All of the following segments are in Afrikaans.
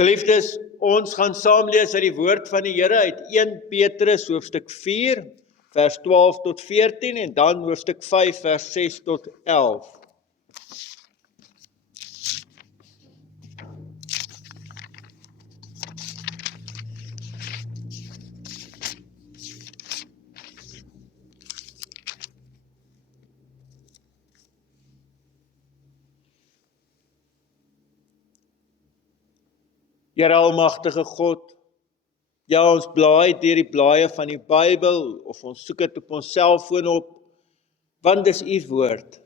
Geliefdes, ons gaan saam lees uit die woord van die Here uit 1 Petrus hoofstuk 4, vers 12 tot 14 en dan hoofstuk 5, vers 6 tot 11. Here almagtige God, ja, ons blaai deur die blaaie van die Bybel, of ons soek dit op ons selfoon op, want dis u woord.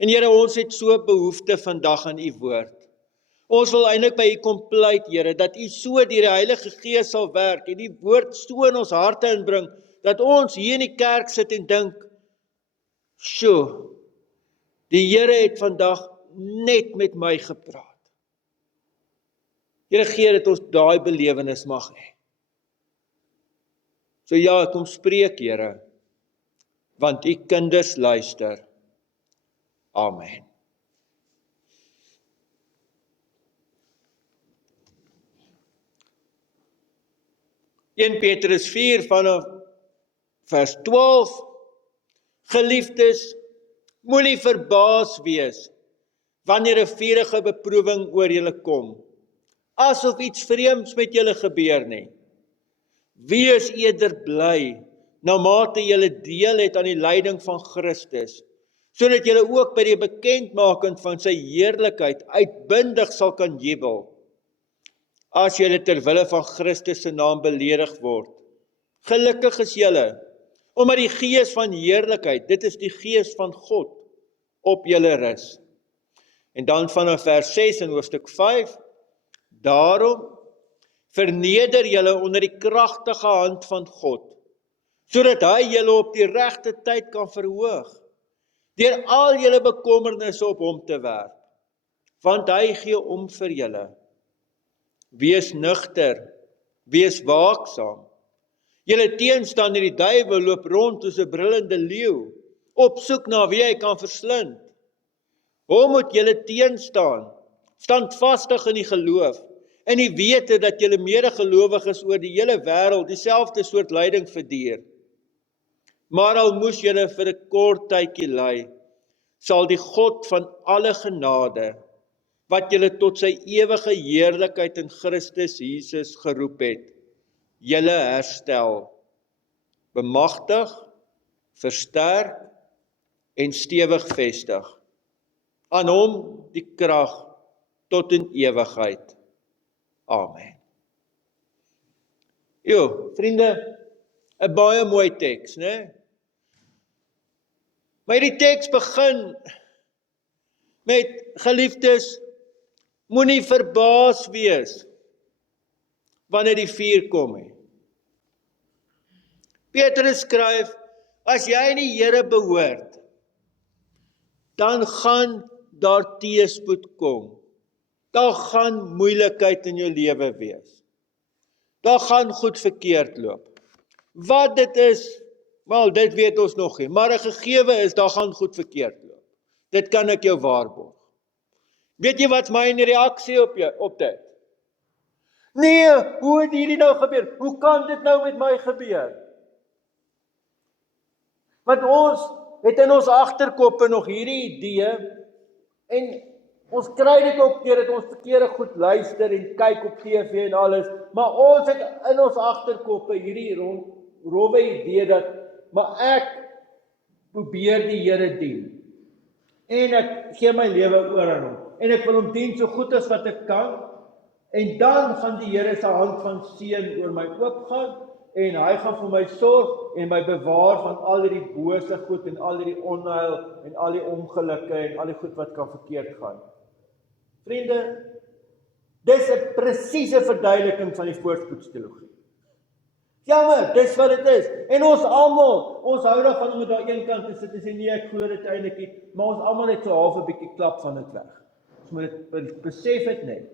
En Here, ons het so behoefte vandag aan u woord. Ons wil eintlik by u kom pleit, Here, dat u so deur die Heilige Gees sal werk, en die woord so in ons harte inbring, dat ons hier in die kerk sit en dink, sjoe, die Here het vandag net met my gepraat. Here, gee dat ons daai belewenis mag hê. So ja, kom spreek, Here, want u kinders luister. Amen. In Petrus 4 vanaf vers 12, geliefdes, moenie verbaas wees wanneer 'n vuurige beproewing oor julle kom, asof iets vreemds met julle gebeur nie. Wees eerder bly, na mate julle deel het aan die lyding van Christus, sodat julle ook by die bekendmaking van sy heerlikheid uitbundig sal kan jubel, as julle ter wille van Christus se naam beledig word. Gelukkig is julle, omdat die Gees van heerlikheid, dit is die Gees van God, op julle rus. En dan vanaf vers 6 in hoofstuk 5, daarom verneder julle onder die kragtige hand van God, sodat hy julle op die regte tyd kan verhoog, deur al julle bekommernisse op hom te werp, want hy gee om vir julle. Wees nugter, wees waaksaam. Julle teenstander die duiwel loop rond soos 'n brullende leeu, op soek na wie hy kan verslind. Hom moet julle teenstaan, standvastig in die geloof, en die wete dat julle medegelowiges oor die hele wêreld dieselfde soort lyding verduur. Maar al moes julle vir 'n kort tydjie ly, sal die God van alle genade, wat julle tot sy ewige heerlikheid in Christus Jesus geroep het, julle herstel, bemagtig, versterk en stewig vestig. Aan hom die krag tot in ewigheid. Amen. Vriende, 'n baie mooi teks, né? Maar die teks begin met, geliefdes, moenie verbaas wees wanneer die vuur kom nie. Petrus skryf, as jy in die Here behoort, dan gaan daar teëspoed kom. Daar gaan moeilikheid in jou lewe wees. Daar gaan goed verkeerd loop. Wat dit is, wel, dit weet ons nog nie, maar 'n gegewe is, daar gaan goed verkeerd loop. Dit kan ek jou waarborg. Weet jy wat my reaksie op dit? Nee, hoe het hierdie nou gebeur? Hoe kan dit nou met my gebeur? Want ons het in ons agterkoppe nog hierdie idee, en ons kry dit ook deur dat ons verkeerde goed luister en kyk op TV en alles, maar ons het in ons agterkoppe hierdie rowwe idee dat, maar ek probeer die Here dien, en ek gee my lewe oor aan hom, en ek wil hom dien so goed as wat ek kan, en dan gaan die Here se hand van seën oor my oopgaan, en hy gaan vir my sorg en my bewaar van al die bose goed en al die onheil en al die ongelukke en al die goed wat kan verkeerd gaan. Vriende, dis 'n presiese verduideliking van die voorspoedsteologie. Jammer, dis wat dit is. En ons almal, ons hou daarvan om met daai een kant te sit en sê nee, ek glo dit eintlik nie, maar ons almal het so half 'n bietjie klap van dit weg. Ons moet dit besef dit net.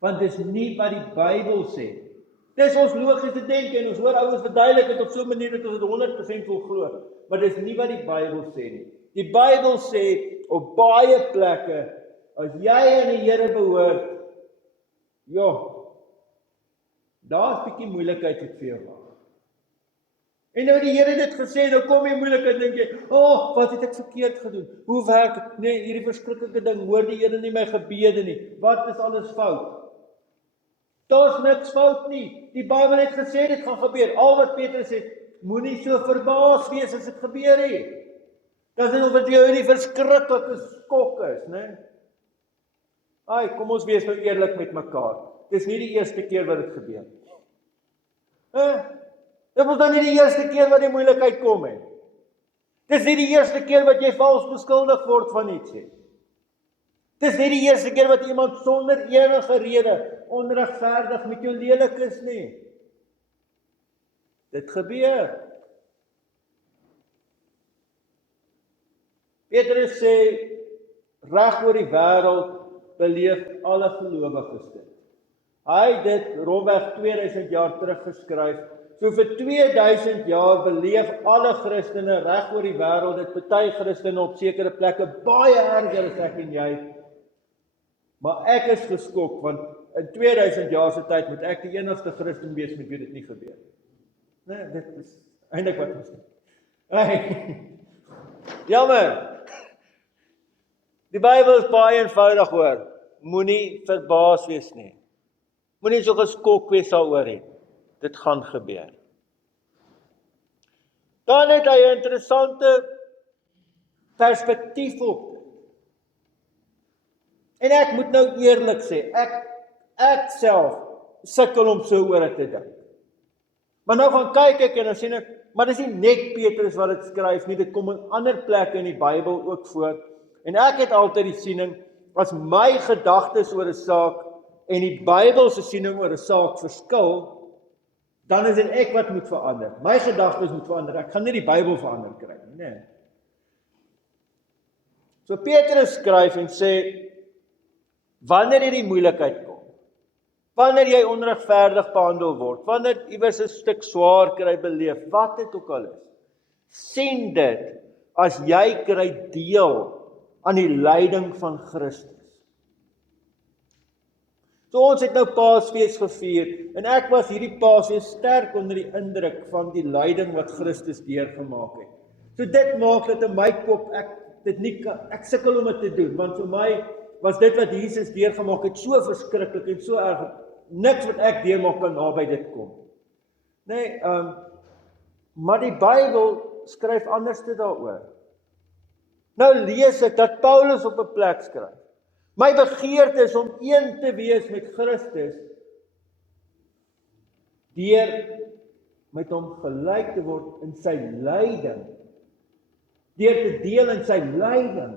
Want dis nie wat die Bybel sê. Dis ons logiese denke en ons hoor ouens verduidelik dit op so 'n manier dat ons dit 100% wil glo, maar dis nie wat die Bybel sê nie. Die Bybel sê op baie plekke, as jy aan die Here behoort, Ja, daar's 'n bietjie moeilikheid wat vir jou wag. En nou die Here het dit gesê, nou kom jy moeilikheid, dink jy, wat het ek verkeerd gedoen? Hoe werk dit? Nee, hierdie verskriklike ding, hoor die Here nie my gebede nie. Wat is alles fout? Daar's niks fout nie. Die Bybel het gesê dit gaan gebeur. Al wat Petrus sê, moenie so verbaas wees as dit gebeur nie. Dis nie of dit jou hierdie verskriklike skok is, né? Ai, kom ons wees nou eerlik met mekaar. Dis nie die eerste keer wat dit gebeur nie. Dit was dan nie die eerste keer wat die moeilikheid kom nie. Dis nie die eerste keer wat jy vals beskuldig word van iets nie. Dis nie die eerste keer wat iemand sonder enige rede onregverdig met jou lelik is nie. Dit gebeur. Petrus sê, reg oor die wêreld beleef alle gelowiges dit. Hy het dit rondweg 2000 jaar terug geskryf. So vir 2000 jaar beleef alle Christene reg oor die wêreld dit, party Christene op sekere plekke baie erger as ek en jy. Maar ek is geskok, want in 2000 jaar se tyd moet ek die enigste Christen wees met wie dit nie gebeur nie. Nee, dit is eintlik wat ons sê. Jammer. Die Bybel is baie eenvoudig hoor. Moenie verbaas wees nie. Moenie so geskok wees daaroor nie. Dit gaan gebeur. Dan het hy 'n interessante perspektief op. En ek moet nou eerlik sê, ek self sukkel om so oor dit te dink. Maar nou gaan kyk ek en dan sien ek, maar dis nie net Petrus wat dit skryf nie, dit kom in ander plekke in die Bybel ook voor. En ek het altyd die siening, as my gedagtes oor 'n saak en die Bybel se siening oor 'n saak verskil, dan is dit ek wat moet verander. My gedagtes moet verander. Ek gaan nie die Bybel verander kry nie, nee. So Petrus skryf en sê, wanneer jy die moeilikheid kom, wanneer jy onregverdig behandel word, wanneer iewers 'n stuk swaar kry beleef, wat dit ook al is, sien dit as jy kry deel aan die lyding van Christus. So ons het nou Paasfees gevier, en ek was hierdie Paasfees sterk onder die indruk van die lyding wat Christus deurgemaak het. So dit maak dat in my kop, ek sukkel om dit te doen, want vir my was dit wat Jesus deurgemaak het, so verskriklik en so erg, niks wat ek deurmaak kan naby dit kom. Nee, maar die Bybel skryf anders te daaroor. Nou lees ek dat Paulus op 'n plek skryf, my begeerte is om een te wees met Christus, deur met hom gelyk te word in sy lyding, deur te deel in sy lyding.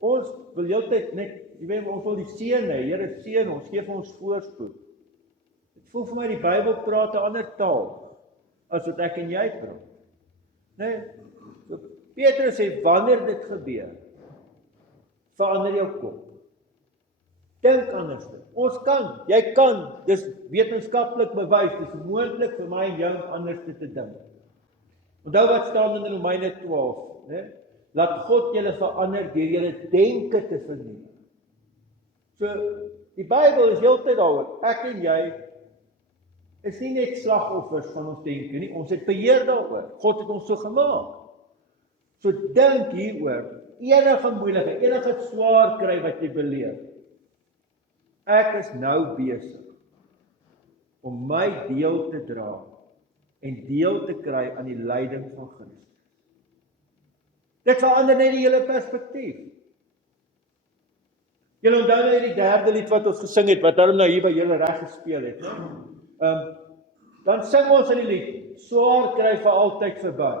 Ons wil heeltyd net, ons wil die seën hê, Here seën ons, gee vir ons voorspoed. Dit voel vir my die Bybel praat 'n ander taal as wat ek en jy praat. Nee, so Petrus sê, wanneer dit gebeur, verander jou kop. Dink anders. Ons kan, jy kan, dis wetenskaplik bewys, dis moontlik vir my en jou anders te dink. Onthou wat staan in Romeine 12, né? Laat God julle verander deur julle denke te vernuwe. So, die Bybel is heeltyd daaroor, ek en jy is nie net slagoffers van ons denke nie, ons het beheer daaroor. God het ons so gemaak. So dink hieroor, enige moeilikheid, enige swaar kry wat jy beleef. Ek is nou besig om my deel te dra en deel te kry aan die lyding van Christus. Dit verander net die hele perspektief. Julle onthou nou die derde lied wat ons gesing het, wat daarom nou hier by julle reg gespeel het, né? Dan sing ons in die lied, swaar kry vir altyd verby.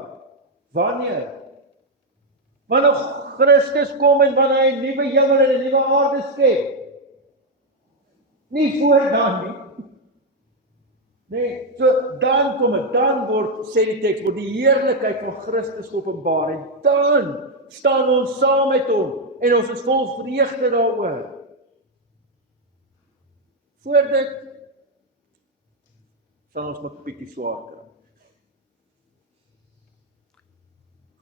Wanneer? Wanneer Christus kom en wanneer hy 'n nuwe hemel en 'n nuwe aarde skep. Nie voor dan nie. Nee, so dan kom dit, dan word, sê die teks, word die heerlikheid van Christus openbaar en dan staan ons saam met hom en ons is vol vreugde daaroor. Voor dit sal ons nog 'n bietjie swaar kry.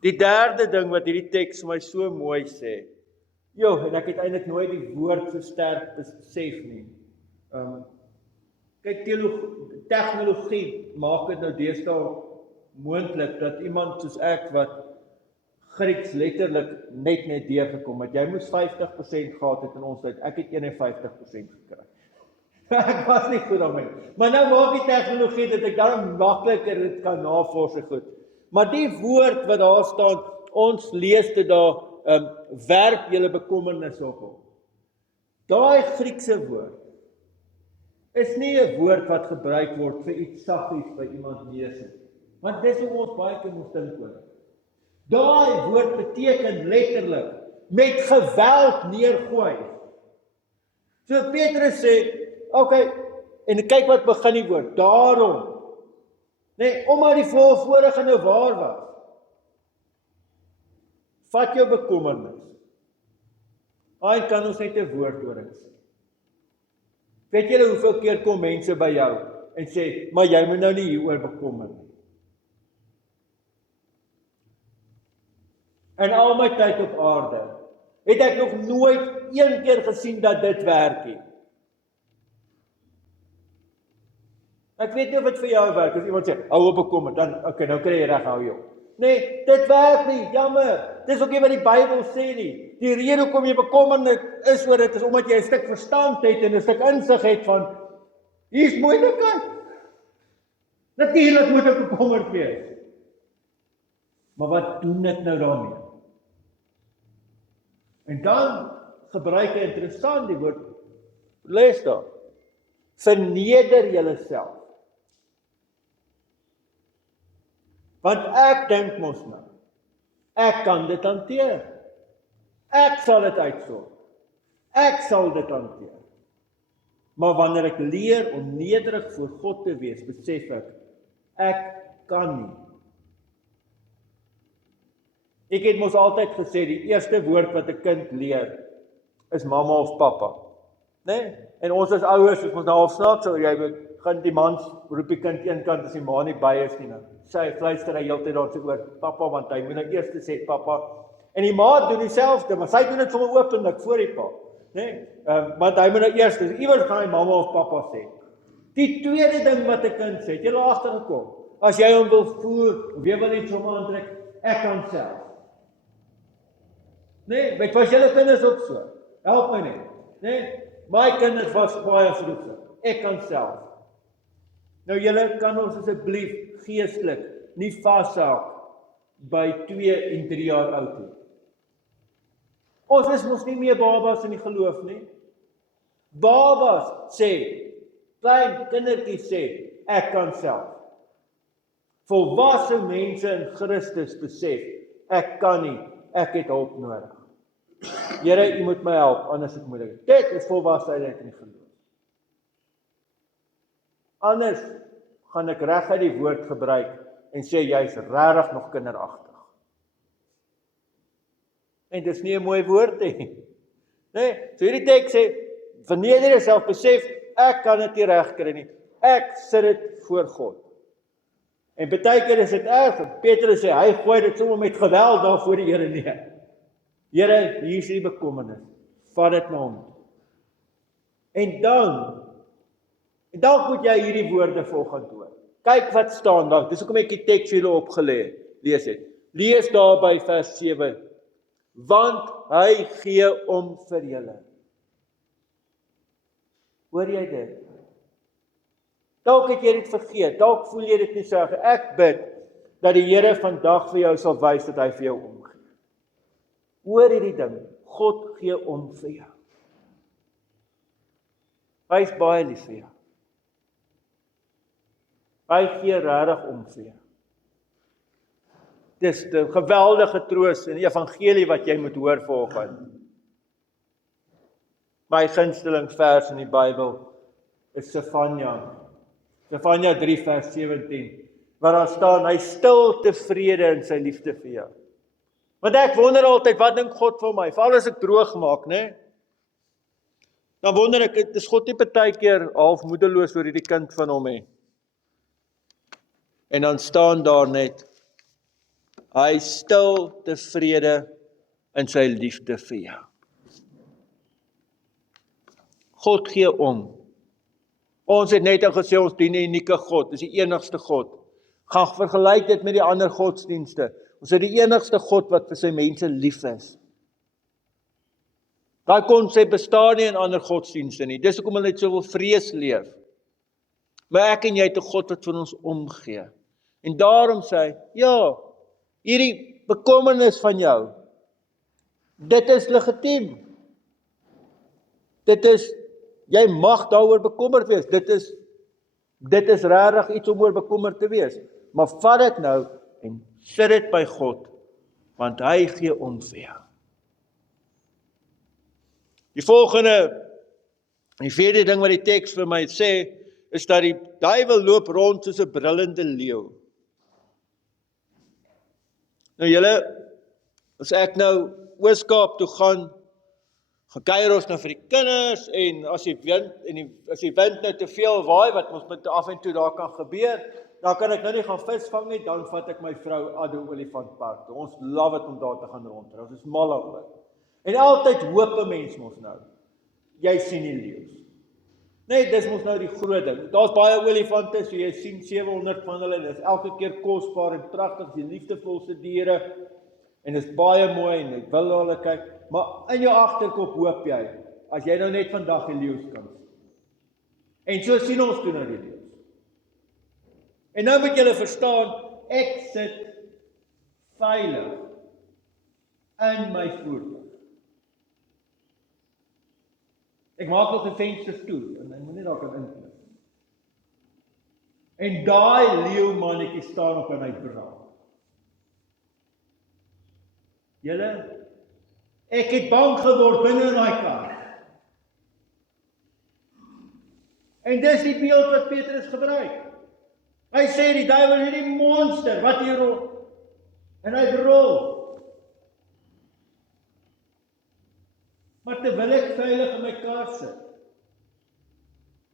Die derde ding wat hierdie teks vir my so mooi sê, En ek het eintlik nooit die woord so sterk besef nie. Kyk, tegnologie maak dit nou deesdae moontlik dat iemand soos ek wat Grieks letterlik net deurgekom het. Jy moes 50% gehad het in ons tyd. Ek het 51% gekry. Ek was nie goed daarmee. Maar nou maak die tegnologie dat ek daarom makliker dit kan navorsing goed. Maar die woord wat daar staan, ons lees dit daar, werp julle bekommernis op hom. Daai Griekse woord is nie 'n woord wat gebruik word vir iets saggies by iemand neersit. Want dis hoe ons baie keer moet dink oor. Daai woord beteken letterlik met geweld neergooi. So Petrus sê, okay, en kyk wat begin die woord, daarom, omdat die vorige nou waar was, vat jou bekommernis. Hy kan ons net 'n woord oor dit sê. Weet julle hoeveel keer kom mense by jou en sê, maar jy moet nou nie hieroor bekommer nie. In al my tyd op aarde, het ek nog nooit een keer gesien dat dit werk nie. Ek weet nie of dit vir jou werk, as iemand sê, hou op bekommer, dan, okay, nou kry jy reg, hou jou. Nee, dit werk nie, jammer. Dis ook nie wat die Bybel sê nie. Die rede hoekom jy bekommerd is oor dit, is omdat jy 'n stuk verstand het en 'n stuk insig het van, hier's moeilikheid. Natuurlik moet ek bekommerd wees. Maar wat doen dit nou daarmee? En dan gebruik hy interessant die woord, lees daar, verneder julleself. Want ek dink mos nou, ek kan dit hanteer. Ek sal dit uitsorg. Ek sal dit hanteer. Maar wanneer ek leer om nederig voor God te wees, besef ek kan nie. Ek het mos altyd gesê, die eerste woord wat 'n kind leer, is mamma of pappa. En ons as ouers, as ons nou half snaaks, so jy gaan die mans roep die kind een kant as die ma nie by is nie nou. Sy fluister hy heeltyd daar sy oor pappa, want hy moet nou eers sê pappa. En die ma doen dieselfde, maar sy doen dit sommer openlik voor die pa. Want hy moet nou eers, iewers gaan hy mamma of pappa sê. Die tweede ding wat 'n kind sê, het jy al agtergekom? As jy hom wil voer, of jy wil iets sommer aantrek, ek kan self. Weet was julle kinders ook so? Help my net. My kinders was baie vroeg so. Ek kan self. Nou julle kan ons asseblief geestelik nie vashou by 2 en 3 jaar oud nie. Ons is mos nie meer babas in die geloof nie. Babas sê, klein kindertjies sê, ek kan self. Volwasse mense in Christus besef, ek kan nie, ek het hulp nodig. Here, U moet my help, anders ek moeilik. Dit is volwassenheid in die geloof. Anders gaan ek reguit die woord gebruik en sê jy's regtig nog kinderagtig. En dis nie 'n mooi woord nie. So hierdie teks sê, verneder jouself, besef, ek kan dit nie regkry nie. Ek sit dit voor God. En baie keer is dit erg. Petrus sê, hy gooi dit sommer met geweld daar voor die Here neer. Here, hier is die bekommernis. Vat dit na hom. En dan moet jy hierdie woorde volgens hoor. Kyk wat staan daar. Dis hoekom ek die teks julle opgelê lees het. Lees daar by vers 7. Want hy gee om vir julle. Hoor jy dit? Dalk het jy dit vergeet. Dalk voel jy dit nie so. Ek bid dat die Here vandag vir jou sal wys dat hy vir jou omgee. Hoor hierdie ding. God gee om vir jou. Hy is baie lief vir jou. Hy gee regtig om vir jou. Dis 'n geweldige troos in die evangelie wat jy moet hoor vanoggend. My gunsteling vers in die Bybel is Sefanja 3 vers 17, waar daar staan, hy stil tevrede in sy liefde vir jou. Want ek wonder altyd, wat dink God vir my? Veral as ek droog maak, dan wonder ek, is God nie partykeer half moedeloos oor hierdie kind van hom hê? En dan staan daar net, hy stil tevrede in sy liefde vir jou. God gee om. Ons het net al gesê, ons dien 'n unieke God, dis die enigste God. Gaan vergelyk dit met die ander godsdienste. Ons het die enigste God wat vir sy mense lief is. Daai konsep bestaan nie in ander godsdienste nie. Dis hoekom hulle net soveel vrees leef. Maar ek en jy het 'n God wat vir ons omgee. En daarom sê hy, ja, hierdie bekommernis van jou, dit is legitiem. Jy mag daaroor bekommerd wees. Dit is regtig iets om oor bekommerd te wees. Maar vat dit nou en sit dit by God, want hy gee om vir jou. Die vierde ding wat die teks vir my sê, is dat die duiwel loop rond soos 'n brullende leeu. Nou julle, as ek nou Oos-Kaap toe gaan kuier ons nou vir die kinders, en as die wind nou te veel waai, wat ons met af en toe daar kan gebeur, dan kan ek nou nie gaan visvang nie, dan vat ek my vrou Addo Olifantpark toe. Ons love dit om daar te gaan rondry, ons is mal daaroor. En altyd hoop 'n mens mos nou, jy sien die leeu's. Nee, dis mos nou die groot ding. Daar's baie olifante, so jy sien 700 van hulle, dis elke keer kosbaar en pragtig, die liefdevolste diere, en is baie mooi, en ek wil hulle kyk, maar in jou agterkop hoop jy, as jy nou net vandag die leeu's kan sien. En so sien ons toe nou die leeu's. En nou moet julle verstaan, ek sit veilig in my voertuig. Ek maak nog die vensters toe, en ek moet nie daar kan inklim. En daai leeuwmannetjie staan op en hy brand. Julle, ek het bang geword binne in daai kar. En dis die beeld wat Petrus gebruik. Hy sê die duiwel is die monster wat hier rol. En hy rol. Maar terwyl ek veilig in my kar sit,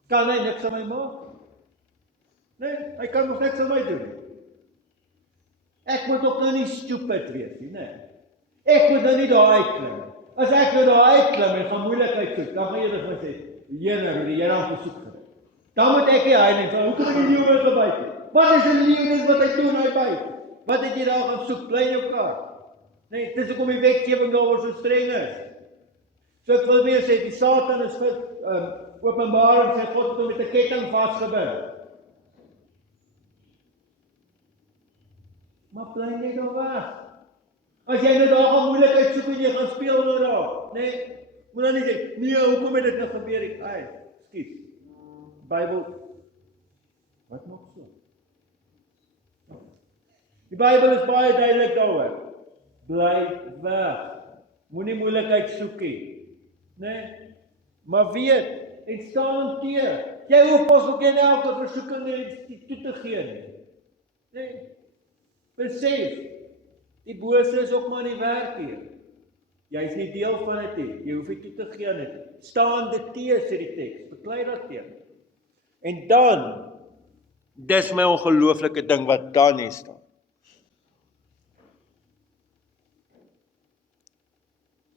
kan hy niks aan my maak. Nee, hy kan nog niks aan my doen. Ek moet ook nou nie stupid wees nie, nee. Ek moet nou nie daar uitklim. As ek nou daar uitklim en gaan moeilikheid soek, dan gaan jy vir my sê, Here, die Here aan versoek gedoen. Dan moet ek die heining van, hoe kan ek die leeuw gebyt? Wat is 'n leeuw wat hy doen, hy byt? Wat het jy daar gaan soek? Bly in jou kar. Nee, dis hoekom die wetgewing daaroor so streng is. So ek wil weer sê, die Satan is openbaar en sê, God het hom met 'n ketting vasgebind. Maar bly net daar weg. As jy nou daar gaan moeilikheid soek en jy gaan speel nou daar, nee, moet dan nie sê, nee, hoekom het dit nou gebeur? Ai, skiet. Bybel, wat maak so? Die Bybel is baie duidelik daaroor. Bly weg. Moenie moeilikheid soek nie. Nee, maar weet, en staan teë. Jy hoef pas ook in elke versoeking toe te gee nie. Nee, besef, die bose is ook maar in die werk hier. Jy is nie deel van dit nie. Jy hoef nie toe te gee aan dit. Staan dit teë, sê die teks. Beklei dat teen. En dan, dis my ongelooflike ding wat dan hier staan.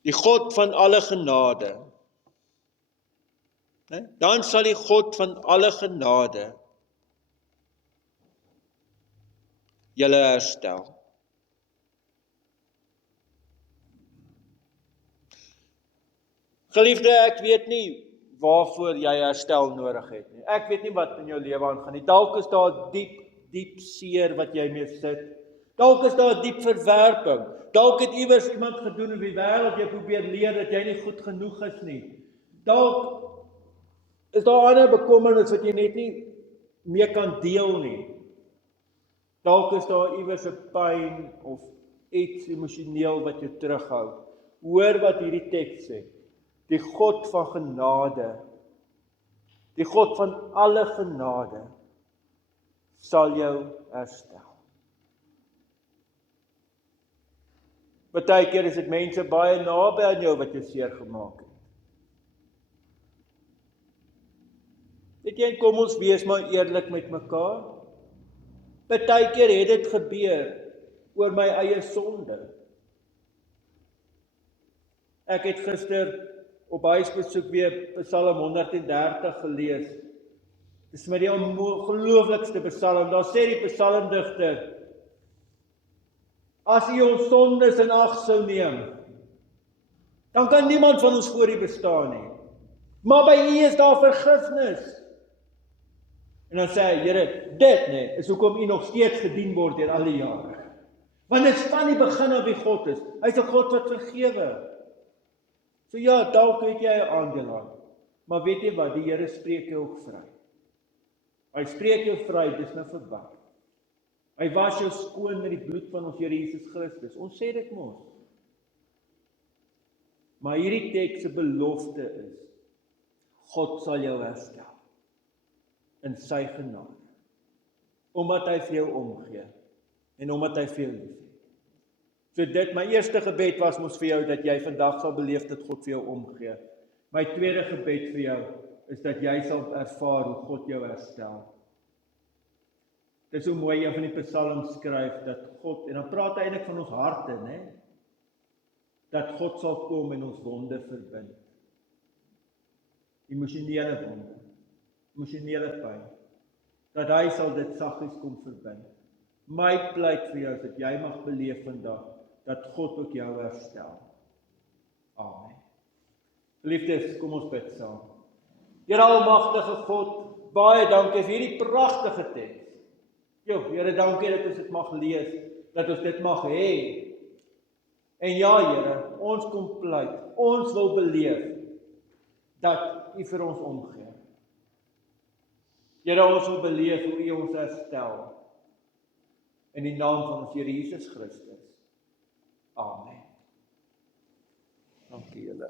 Die God van alle genade. Dan sal die God van alle genade julle herstel. Geliefde, ek weet nie waarvoor jy herstel nodig het nie. Ek weet nie wat in jou lewe aangaan nie. Dalk is daar diep seer wat jy mee sit. Dalk is daar diep verwerping. Dalk het iewers iemand gedoen in die wêreld jy probeer leer dat jy nie goed genoeg is nie. Dalk is daar ander bekommernis wat jy net nie mee kan deel nie. Dalk is daar iewers 'n pyn of iets emosioneel wat jou terughou. Hoor wat hierdie teks sê. Die God van genade, die God van alle genade, sal jou herstel. Partykeer is dit mense baie naby aan jou wat jou seer gemaak het. Weet jy, kom ons wees maar eerlik met mekaar. Partykeer het dit gebeur oor my eie sonde. Ek het gister op huisbesoek weer Psalm 130 gelees. Dis my die ongelooflikste psalm. Daar sê die psalmdigter, as U ons sondes in ag sou neem, dan kan niemand van ons voor U bestaan nie. Maar by U is daar vergifnis. En dan sê hy, Here, dit is hoekom U nog steeds gedien word deur al die jare. Want dit is van die begin af wie God is. Hy is 'n God wat vergewe. So ja, dalk het jy 'n aandeel aan. Maar weet jy wat, die Here spreek jou ook vry. Hy spreek jou vry, dis nou verby. Hy was jou skoon met die bloed van ons Here Jesus Christus. Ons sê dit mos. Maar hierdie teks se belofte is, God sal jou herstel in sy genade. Omdat hy vir jou omgee en omdat hy vir jou liefhet. So dit, my eerste gebed was mos vir jou dat jy vandag sal beleef dat God vir jou omgee. My tweede gebed vir jou is dat jy sal ervaar hoe God jou herstel. Dit is so mooi een van die psalms skryf dat God, en dan praat hy eintlik van ons harte, né? Dat God sal kom en ons wonde verbind. Emosionele wonde, emosionele pyn. Dat hy sal dit saggies kom verbind. My pleit vir jou is dat jy mag beleef vandag dat God ook jou herstel. Amen. Geliefdes, kom ons bid saam. Here almagtige God, baie dankie vir hierdie pragtige teks. Here, dankie dat ons dit mag lees, dat ons dit mag hê. En ja, Here, ons kom pleit, ons wil beleef dat U vir ons omgee. Here, ons wil beleef hoe U ons herstel. In die naam van ons Here Jesus Christus. Amen. Dankie julle.